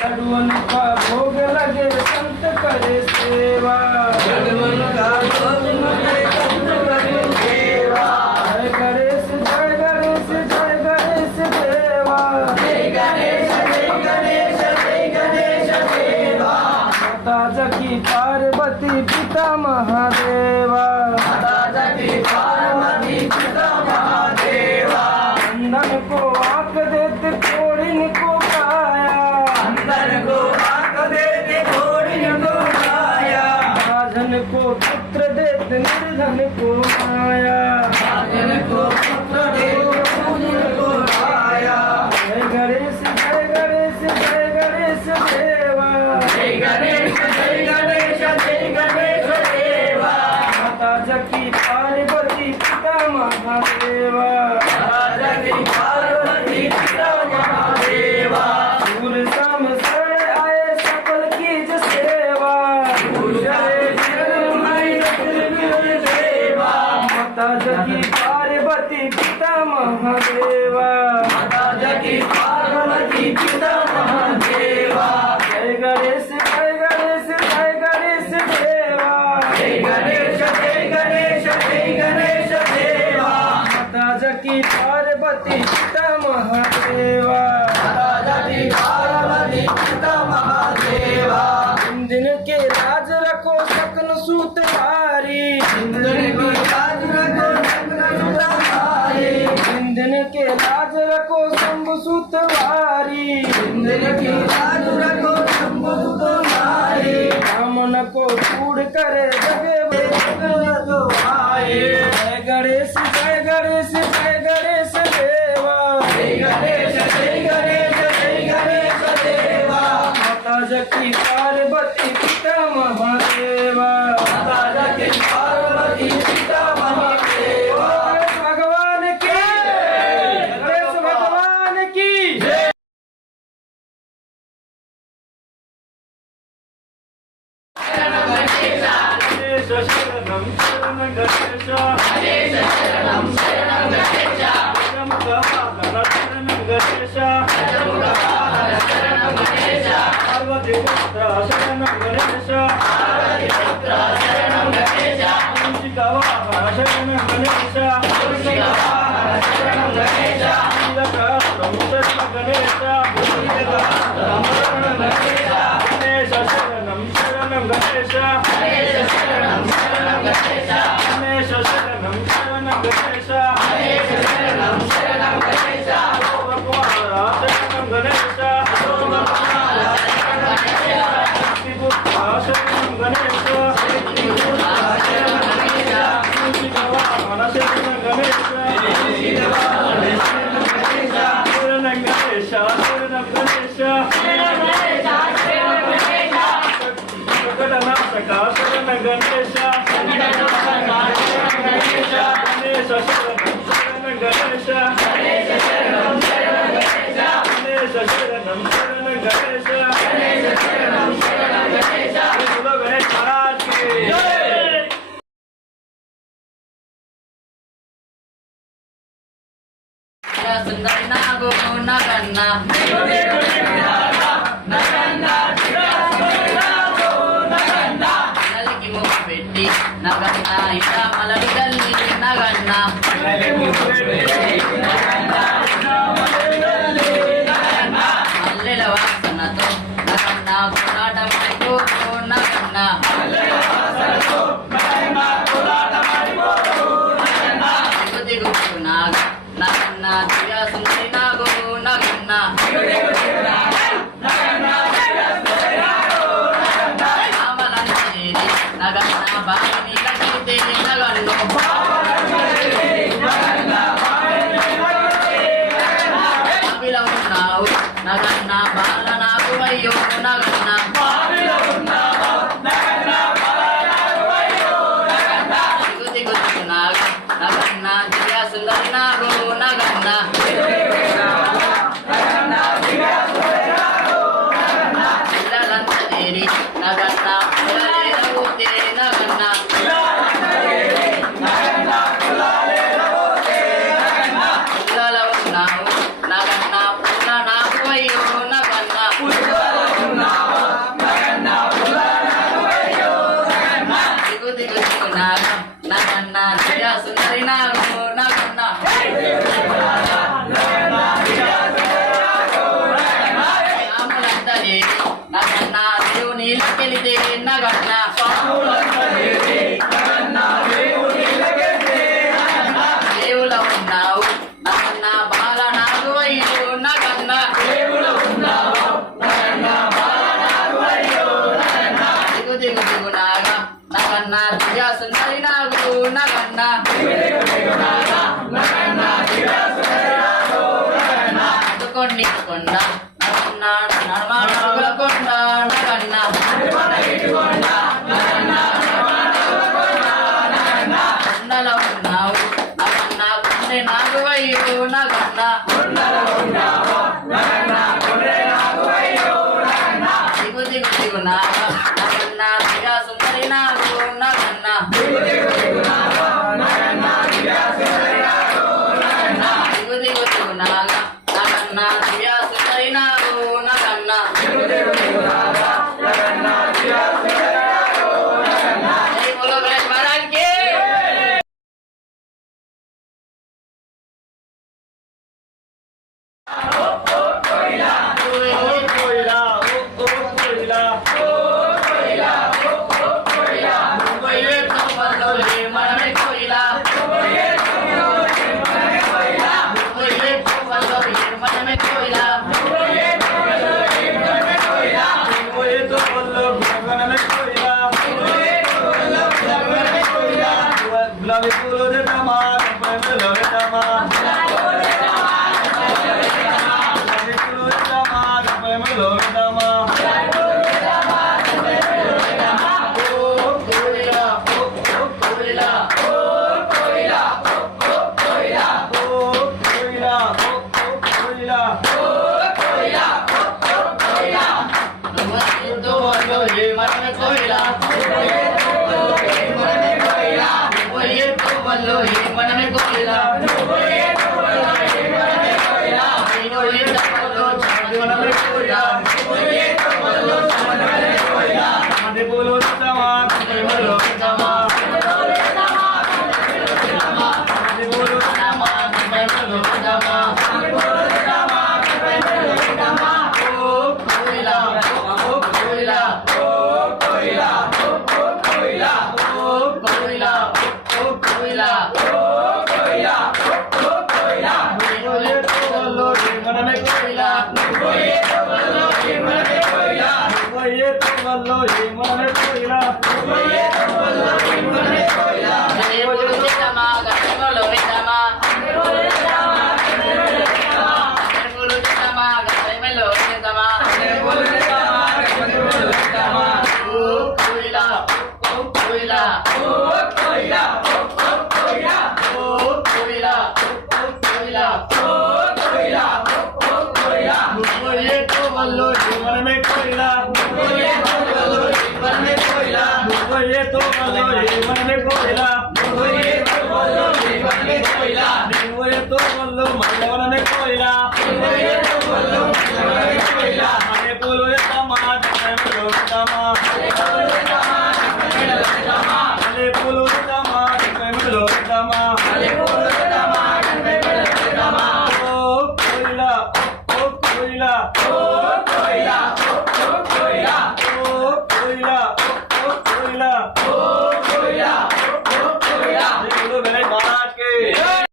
लडुअन का भोग लगे संत करे सेवा, लडुअन का भोग लगे संत करे सेवा। जय गणेश जय गणेश जय गणेश देवा, जय गणेश जय गणेश जय गणेश देवा। माता जकी पार्वती पिता महादेवा, माता जकी पार्वती पिता महादेवा। अंधन को आंख देते कोढ़िन को काया, अंधन को आंख देते कोढ़िन को काया। राजन को पुत्र देते निर्धन को माया, राजन को पुत्र देते निर्धन को माया। जय गणेश जय गणेश जय गणेश देवा, जय गणेश जय गणेश जय गणेश देवा। माता जकी पार्वती पिता महादेवा, माता जकी पार्वती पिता महादेवा। सूर शाम शरण आए सकल कीज सेवा, माता जकी पार्वती पिता महादेवा, माता जकी पार्वती पिता महादेवा। जय गणेश जय गणेश जय गणेश देवा, जय गणेश जय गणेश जय गणेश देवा। माता जकी पार्वती पिता महादेवा, माता जकी पार्वती पिता महादेवा। दिन के राज रखो सकन सूतवारी, दिन के राज रखो सकन सूतवारी। दिन के राज रखो शंभु सूतवारी, दिन के राज रखो शंभु सूतवारी। ब्राह्मण को दूर करे जगे आए। जय गणेश जय गणेश जय गणेश देवा, जय गणेश जय गणेश जय गणेश देवा। माता जकी पार्वती पिता महादेवा, माता जकी पार्वती पिता महादेवा। भगवान की गणेश भगवान की जय। शरणं शरणं गणेश, गणेश शरणं शरणं गणेश। शरणं गणेश, शरणं गणेश। पार्वती पुत्र शरणं गणेश, पार्वती पुत्र शरणं गणेश। तुलसिका वाहन शरणं गणेश, तुलसिका वाहन शरणं गणेश। नीलकंठं शरणं गणेश, नीलकंठं शरणं गणेश। गणेश शरणं शरणं गणेश, गणेश शरणं शरणं गणेश। गणेश शरणं शरणं गणेश, गणेश शरणं शरणं गणेश। भगवान शरणं गणेश, भगवान शरणं गणेश। शक्तिपुत्र शरणं गणेश, शक्तिपुत्र शरणं गणेश। तुलसिका वाहन शरणं गणेश, तुलसिका वाहन शरणं गणेश। शरणं गणेश शरणं गणेश, शरणं गणेश शरणं गणेश। सकटनाशका शरणं गणेश, सकटनाशका शरणं गणेश। गणेश शरणं गणेश, गणेश शरणं शरणं गणेश। गणेश शरणं शरणं गणेश, गणेश शरणं शरणं गणेश। बोलो गणेश महाराज की जय। सुंदरी नागो नगन्ना నలికి ముక్కు పెట్టి నగన్న ఇలా మలడి గల్లి నగన్న మల్లెల వాసనతో నగన్న కోలాటమాడిపో నగన్న దిగు దిగు నాగ నగన్న దియా సుందరి నాగో నగన్న నగన్న బాయిని కట్టితే నగన్ను బావిలో ఉన్నావు నగన్న బాల నాకు అయ్యో నగన్న దిగు దిగు నాగ నగన్న దివ్య సుందరి నాగో నగన్న పిల్లలంతా చేరి నగన్న నగన్న పిల్లల ఉన్నావు నగన్న పుల్ల నాకు అయ్యో నగన్న నగన్న దేవునిలకెళితే నగన్న దేవుల ఉన్నావు నగన్న బాల నాకు అయ్యో నగన్న దిగు దిగు దిగు నాగా నగన్న దివ్య సుందరి నాగు నగన్న అందుకొని కొండ నగన్న నడమాడుగుల కొండ నగన్న కొండల ఉన్నావు నగన్న కొండె నాగు అయ్యో నగన్న దిగు దిగు దిగు నాగా నగన్న దివ్య సుందరి నాగు నగన్న దిగు దిగు దిగు నాగా నగన్న దివ్య సుందరి నాగు నగన్న జై బోలో గణేష్ మహారాజ్ కి గులాబీ పూలు తెద్దామా గులాబీ పూలు తెద్దామా